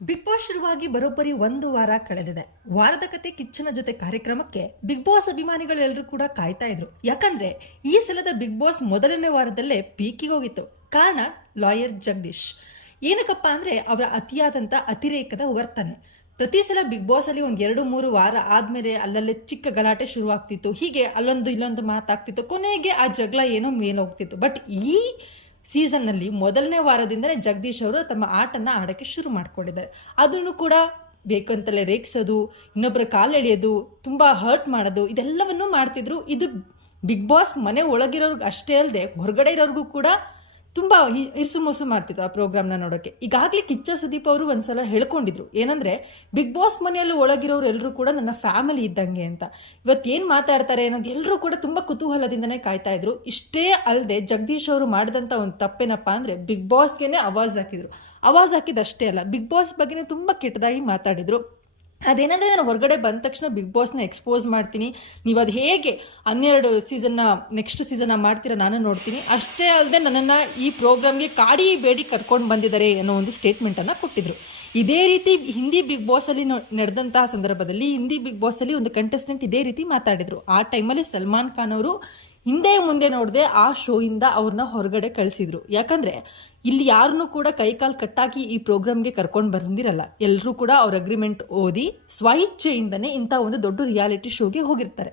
Big boss ಶುರುವಾಗಿ ಬರೋಬ್ಬರಿ ಒಂದು ವಾರ ಕಳೆದಿದೆ. ವಾರದ ಕತೆ ಕಿಚ್ಚನ ಜೊತೆ ಕಾರ್ಯಕ್ರಮಕ್ಕೆ ಬಿಗ್ ಬಾಸ್ ಅಭಿಮಾನಿಗಳೆಲ್ಲರೂ ಕೂಡ ಕಾಯ್ತಾ ಇದ್ರು. ಯಾಕಂದ್ರೆ ಈ ಸಲದ ಬಿಗ್ ಬಾಸ್ ಮೊದಲನೇ ವಾರದಲ್ಲೇ ಪೀಕಿಗೆ ಹೋಗಿತ್ತು. ಕಾರಣ ಲಾಯರ್ ಜಗದೀಶ್. ಏನಕ್ಕಪ್ಪ ಅಂದ್ರೆ ಅವರ ಅತಿಯಾದಂತ ಅತಿರೇಕದ ವರ್ತನೆ. ಪ್ರತಿ ಸಲ ಬಿಗ್ ಬಾಸ್ ಅಲ್ಲಿ ಒಂದ್ 2-3 ವಾರ ಆದ್ಮೇಲೆ ಅಲ್ಲಲ್ಲೇ ಚಿಕ್ಕ ಗಲಾಟೆ ಶುರು ಆಗ್ತಿತ್ತು. ಹೀಗೆ ಅಲ್ಲೊಂದು ಇಲ್ಲೊಂದು ಮಾತಾಗ್ತಿತ್ತು. ಕೊನೆಗೆ ಆ ಜಗಳ ಏನೋ ಮೇಲೆ ಹೋಗ್ತಿತ್ತು. ಬಟ್ ಈ ಸೀಸನ್ನಲ್ಲಿ ಮೊದಲನೇ ವಾರದಿಂದಲೇ ಜಗದೀಶ್ ಅವರು ತಮ್ಮ ಆಟನ ಆಡೋಕ್ಕೆ ಶುರು ಮಾಡ್ಕೊಂಡಿದ್ದಾರೆ. ಅದನ್ನು ಕೂಡ ಬೇಕಂತಲೇ ರೇಗಿಸೋದು, ಇನ್ನೊಬ್ಬರ ಕಾಲೆಳೆಯೋದು, ತುಂಬ ಹರ್ಟ್ ಮಾಡೋದು, ಇದೆಲ್ಲವನ್ನೂ ಮಾಡ್ತಿದ್ರು. ಇದು ಬಿಗ್ ಬಾಸ್ ಮನೆ ಒಳಗಿರೋರ್ಗೆ ಅಷ್ಟೇ ಅಲ್ಲದೆ ಹೊರಗಡೆ ಇರೋರ್ಗೂ ಕೂಡ ತುಂಬ ಇರಿಸುಮುಸು ಮಾಡ್ತಿತ್ತು ಆ ಪ್ರೋಗ್ರಾಮ್ನ ನೋಡೋಕ್ಕೆ. ಈಗಾಗಲೇ ಕಿಚ್ಚ ಸುದೀಪ್ ಅವರು ಒಂದ್ಸಲ ಹೇಳ್ಕೊಂಡಿದ್ರು, ಏನಂದ್ರೆ ಬಿಗ್ ಬಾಸ್ ಮನೆಯಲ್ಲಿ ಒಳಗಿರೋರು ಎಲ್ಲರೂ ಕೂಡ ನನ್ನ ಫ್ಯಾಮಿಲಿ ಇದ್ದಂಗೆ ಅಂತ. ಇವತ್ತೇನು ಮಾತಾಡ್ತಾರೆ ಅನ್ನೋದು ಎಲ್ಲರೂ ಕೂಡ ತುಂಬ ಕುತೂಹಲದಿಂದನೇ ಕಾಯ್ತಾ ಇದ್ರು. ಇಷ್ಟೇ ಅಲ್ಲದೆ ಜಗದೀಶ್ ಅವರು ಮಾಡಿದಂಥ ಒಂದು ತಪ್ಪೇನಪ್ಪ ಅಂದರೆ ಬಿಗ್ ಬಾಸ್ಗೆನೆ ಆವಾಜ್ ಹಾಕಿದ್ರು. ಆವಾಜ್ ಹಾಕಿದಷ್ಟೇ ಅಲ್ಲ, ಬಿಗ್ ಬಾಸ್ ಬಗ್ಗೆನೇ ತುಂಬ ಕೆಟ್ಟದಾಗಿ ಮಾತಾಡಿದ್ರು. ಅದೇನಂದರೆ ನಾನು ಹೊರಗಡೆ ಬಂದ ತಕ್ಷಣ ಬಿಗ್ ಬಾಸ್ನ ಎಕ್ಸ್ಪೋಸ್ ಮಾಡ್ತೀನಿ, ನೀವು ಅದು ಹೇಗೆ 12 ಸೀಸನ್ನ ನೆಕ್ಸ್ಟ್ ಸೀಸನ್ನ ಮಾಡ್ತೀರಾ ನಾನು ನೋಡ್ತೀನಿ, ಅಷ್ಟೇ ಅಲ್ಲದೆ ನನ್ನನ್ನು ಈ ಪ್ರೋಗ್ರಾಮ್ಗೆ ಕಾಡಿ ಬೇಡಿ ಕರ್ಕೊಂಡು ಬಂದಿದ್ದಾರೆ ಅನ್ನೋ ಒಂದು ಸ್ಟೇಟ್ಮೆಂಟನ್ನು ಕೊಟ್ಟಿದ್ರು. ಇದೇ ರೀತಿ ಹಿಂದಿ ಬಿಗ್ ಬಾಸಲ್ಲಿ ನಡೆದಂತಹ ಸಂದರ್ಭದಲ್ಲಿ ಹಿಂದಿ ಬಿಗ್ ಬಾಸಲ್ಲಿ ಒಂದು ಕಂಟೆಸ್ಟೆಂಟ್ ಇದೇ ರೀತಿ ಮಾತಾಡಿದ್ರು. ಆ ಟೈಮಲ್ಲಿ ಸಲ್ಮಾನ್ ಖಾನ್ ಅವರು ಹಿಂದೆ ಮುಂದೆ ನೋಡದೆ ಆ ಶೋಯಿಂದ ಅವ್ರನ್ನ ಹೊರಗಡೆ ಕಳಿಸಿದ್ರು. ಯಾಕಂದರೆ ಇಲ್ಲಿ ಯಾರನ್ನೂ ಕೂಡ ಕೈಕಾಲು ಕಟ್ಟಾಕಿ ಈ ಪ್ರೋಗ್ರಾಮ್ಗೆ ಕರ್ಕೊಂಡು ಬಂದಿರಲ್ಲ. ಎಲ್ಲರೂ ಕೂಡ ಅವ್ರ ಅಗ್ರಿಮೆಂಟ್ ಓದಿ ಸ್ವಇಚ್ಛೆಯಿಂದನೇ ಇಂಥ ಒಂದು ದೊಡ್ಡ ರಿಯಾಲಿಟಿ ಶೋಗೆ ಹೋಗಿರ್ತಾರೆ.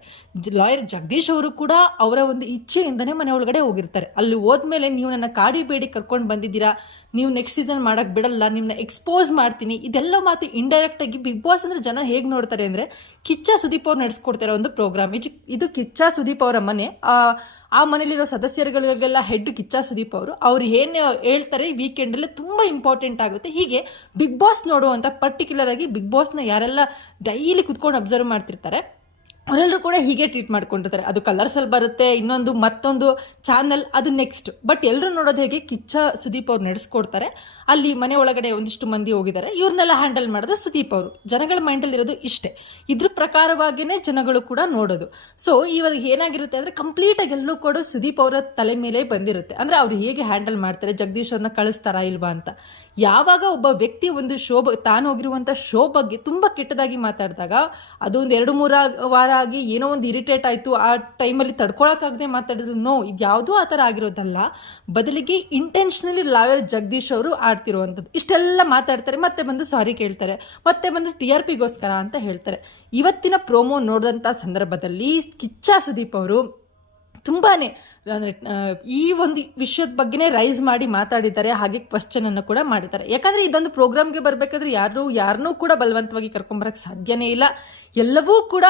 ಲಾಯರ್ ಜಗದೀಶ್ ಅವರು ಕೂಡ ಅವರ ಒಂದು ಇಚ್ಛೆಯಿಂದನೇ ಮನೆ ಒಳಗಡೆ ಹೋಗಿರ್ತಾರೆ. ಅಲ್ಲಿ ಹೋದ್ಮೇಲೆ ನೀವು ನನ್ನ ಕಾಡಿ ಬೇಡಿ ಕರ್ಕೊಂಡು ಬಂದಿದ್ದೀರಾ, ನೀವು ನೆಕ್ಸ್ಟ್ ಸೀಸನ್ ಮಾಡೋಕ್ಕೆ ಬಿಡಲ್ಲ, ನಿಮ್ಮನ್ನ ಎಕ್ಸ್ಪೋಸ್ ಮಾಡ್ತೀನಿ, ಇದೆಲ್ಲ ಮಾತು ಇಂಡೈರೆಕ್ಟ್ ಆಗಿ ಬಿಗ್ ಬಾಸ್ ಅಂದರೆ ಜನ ಹೇಗೆ ನೋಡ್ತಾರೆ ಅಂದರೆ ಕಿಚ್ಚ ಸುದೀಪ್ ಅವ್ರು ನಡೆಸ್ಕೊಡ್ತಾರೆ ಒಂದು ಪ್ರೋಗ್ರಾಮ್. ಇದು ಕಿಚ್ಚ ಸುದೀಪ್ ಅವರ ಮನೆ. ಆ ಮನೇಲಿರೋ ಸದಸ್ಯರುಗಳಿಗೆಲ್ಲ ಹೆಡ್ ಕಿಚ್ಚ ಸುದೀಪ್ ಅವರು. ಅವ್ರು ಏನು ಹೇಳ್ತಾರೆ ವೀಕೆಂಡಲ್ಲೇ ತುಂಬ ಇಂಪಾರ್ಟೆಂಟ್ ಆಗುತ್ತೆ. ಹೀಗೆ ಬಿಗ್ ಬಾಸ್ ನೋಡುವಂಥ ಪರ್ಟಿಕ್ಯುಲರ್ ಆಗಿ ಬಿಗ್ ಬಾಸ್ನ ಯಾರೆಲ್ಲ ಡೈಲಿ ಕುತ್ಕೊಂಡು ಅಬ್ಸರ್ವ್ ಮಾಡ್ತಿರ್ತಾರೆ ಅವರೆಲ್ಲರೂ ಕೂಡ ಹೀಗೆ ಟ್ರೀಟ್ ಮಾಡ್ಕೊಂಡಿರ್ತಾರೆ. ಅದು ಕಲರ್ಸಲ್ಲಿ ಬರುತ್ತೆ, ಇನ್ನೊಂದು ಮತ್ತೊಂದು ಚಾನಲ್, ಅದು ನೆಕ್ಸ್ಟ್. ಬಟ್ ಎಲ್ಲರೂ ನೋಡೋದು ಹೇಗೆ ಕಿಚ್ಚ ಸುದೀಪ್ ಅವ್ರು ನಡೆಸ್ಕೊಡ್ತಾರೆ. ಅಲ್ಲಿ ಮನೆ ಒಳಗಡೆ ಒಂದಿಷ್ಟು ಮಂದಿ ಹೋಗಿದ್ದಾರೆ, ಇವ್ರನ್ನೆಲ್ಲ ಹ್ಯಾಂಡಲ್ ಮಾಡೋದು ಸುದೀಪ್ ಅವರು. ಜನಗಳ ಮೈಂಡಲ್ಲಿ ಇರೋದು ಇಷ್ಟೇ. ಇದ್ರ ಪ್ರಕಾರವಾಗಿಯೇ ಜನಗಳು ಕೂಡ ನೋಡೋದು. ಸೊ ಇವಾಗ ಏನಾಗಿರುತ್ತೆ ಅಂದರೆ ಕಂಪ್ಲೀಟಾಗಿ ಎಲ್ಲೂ ಕೂಡ ಸುದೀಪ್ ಅವರ ತಲೆ ಮೇಲೆ ಬಂದಿರುತ್ತೆ. ಅಂದರೆ ಅವ್ರು ಹೇಗೆ ಹ್ಯಾಂಡಲ್ ಮಾಡ್ತಾರೆ, ಜಗದೀಶ್ ಅವ್ರನ್ನ ಕಳಿಸ್ತಾರಾ ಇಲ್ವಾ ಅಂತ. ಯಾವಾಗ ಒಬ್ಬ ವ್ಯಕ್ತಿ ಒಂದು ತಾನು ಹೋಗಿರುವಂಥ ಶೋ ಬಗ್ಗೆ ತುಂಬ ಕೆಟ್ಟದಾಗಿ ಮಾತಾಡಿದಾಗ ಅದೊಂದು 2-3 ವಾರ ಆಗಿ ಏನೋ ಒಂದು ಇರಿಟೇಟ್ ಆಯಿತು, ಆ ಟೈಮಲ್ಲಿ ತಡ್ಕೊಳಕ್ಕಾಗದೆ ಮಾತಾಡಿದ್ರು. ನೋ, ಇದು ಯಾವುದೂ ಆ ಥರ ಆಗಿರೋದಲ್ಲ. ಬದಲಿಗೆ ಇಂಟೆನ್ಷನಲಿ ಲಾಯರ್ ಜಗದೀಶ್ ಅವರು ಆಡ್ತಿರುವಂಥದ್ದು. ಇಷ್ಟೆಲ್ಲ ಮಾತಾಡ್ತಾರೆ, ಮತ್ತೆ ಬಂದು ಸಾರಿ ಕೇಳ್ತಾರೆ, ಮತ್ತೆ ಬಂದು TRP ಗೋಸ್ಕರ ಅಂತ ಹೇಳ್ತಾರೆ. ಇವತ್ತಿನ ಪ್ರೋಮೋ ನೋಡಿದಂಥ ಸಂದರ್ಭದಲ್ಲಿ ಕಿಚ್ಚ ಸುದೀಪ್ ಅವರು ತುಂಬಾನೇ ಅಂದರೆ ಈ ಒಂದು ವಿಷಯದ ಬಗ್ಗೆನೇ ರೈಸ್ ಮಾಡಿ ಮಾತಾಡಿದ್ದಾರೆ. ಹಾಗೆ ಕ್ವಶನ್ ಅನ್ನು ಕೂಡ ಮಾಡಿದ್ದಾರೆ. ಯಾಕಂದರೆ ಇದೊಂದು ಪ್ರೋಗ್ರಾಮ್ಗೆ ಬರಬೇಕಾದ್ರೆ ಯಾರನ್ನೂ ಕೂಡ ಬಲವಂತವಾಗಿ ಕರ್ಕೊಂಬರಕ್ಕೆ ಸಾಧ್ಯನೇ ಇಲ್ಲ. ಎಲ್ಲವೂ ಕೂಡ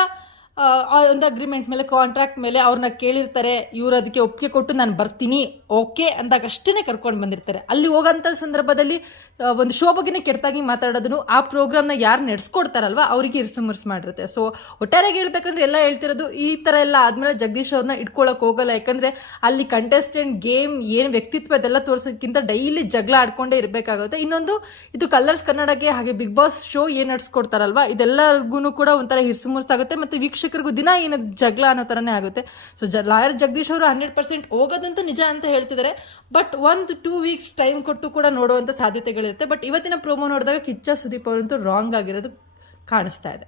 ಒಂದು ಅಗ್ರಿಮೆಂಟ್ ಮೇಲೆ, ಕಾಂಟ್ರಾಕ್ಟ್ ಮೇಲೆ ಅವ್ರನ್ನ ಕೇಳಿರ್ತಾರೆ. ಇವರು ಅದಕ್ಕೆ ಒಪ್ಪಿಗೆ ಕೊಟ್ಟು ನಾನು ಬರ್ತೀನಿ ಓಕೆ ಅಂದಾಗಷ್ಟೇ ಕರ್ಕೊಂಡು ಬಂದಿರ್ತಾರೆ. ಅಲ್ಲಿ ಹೋಗೋಂಥ ಸಂದರ್ಭದಲ್ಲಿ ಒಂದು ಶೋ ಬಗ್ಗೆನೇ ಕೆಟ್ಟದಾಗಿ ಮಾತಾಡೋದನ್ನು ಆ ಪ್ರೋಗ್ರಾಮ್ನ ಯಾರು ನಡೆಸ್ಕೊಡ್ತಾರಲ್ವ ಅವರಿಗೆ ಇರಿಸುಮುರ್ಸು ಮಾಡಿರುತ್ತೆ. ಸೊ ಒಟ್ಟಾರೆಯಾಗಿ ಹೇಳ್ಬೇಕಂದ್ರೆ ಎಲ್ಲ ಹೇಳ್ತಿರೋದು ಈ ಥರ ಎಲ್ಲ ಆದಮೇಲೆ ಜಗದೀಶ್ ಅವ್ರನ್ನ ಇಟ್ಕೊಳ್ಳೋಕೆ ಹೋಗಲ್ಲ. ಯಾಕಂದರೆ ಅಲ್ಲಿ ಕಂಟೆಸ್ಟೆಂಟ್ ಗೇಮ್ ಏನು ವ್ಯಕ್ತಿತ್ವ ಅದೆಲ್ಲ ತೋರಿಸೋದಕ್ಕಿಂತ ಡೈಲಿ ಜಗಳ ಆಡ್ಕೊಂಡೇ ಇರಬೇಕಾಗುತ್ತೆ. ಇನ್ನೊಂದು ಇದು ಕಲರ್ಸ್ ಕನ್ನಡಕ್ಕೆ ಹಾಗೆ ಬಿಗ್ ಬಾಸ್ ಶೋ ಏನು ನಡೆಸ್ಕೊಡ್ತಾರಲ್ವ ಇದೆಲ್ಲರಿಗೂ ಕೂಡ ಒಂಥರ ಇರಿಸುಮುರ್ಸಾಗುತ್ತೆ. ಮತ್ತು ವೀಕ್ಷಕರಿಗೂ ದಿನ ಏನು ಜಗಳ ಅನ್ನೋ ಥರನೇ ಆಗುತ್ತೆ. ಸೊ ಲಾಯರ್ ಜಗದೀಶ್ ಅವರು 100% ಹೋಗೋದಂತೂ ನಿಜ ಅಂತ ಹೇಳ್ತಿದ್ದಾರೆ. ಬಟ್ 1-2 ವೀಕ್ಸ್ ಟೈಮ್ ಕೊಟ್ಟು ಕೂಡ ನೋಡುವಂಥ ಸಾಧ್ಯತೆಗಳಿರುತ್ತೆ. ಬಟ್ ಇವತ್ತಿನ ಪ್ರೋಮೋ ನೋಡಿದಾಗ ಕಿಚ್ಚ ಸುದೀಪ್ ಅವರಂತೂ ರಾಂಗ್ ಆಗಿರೋದು ಕಾಣಿಸ್ತಾ ಇದೆ.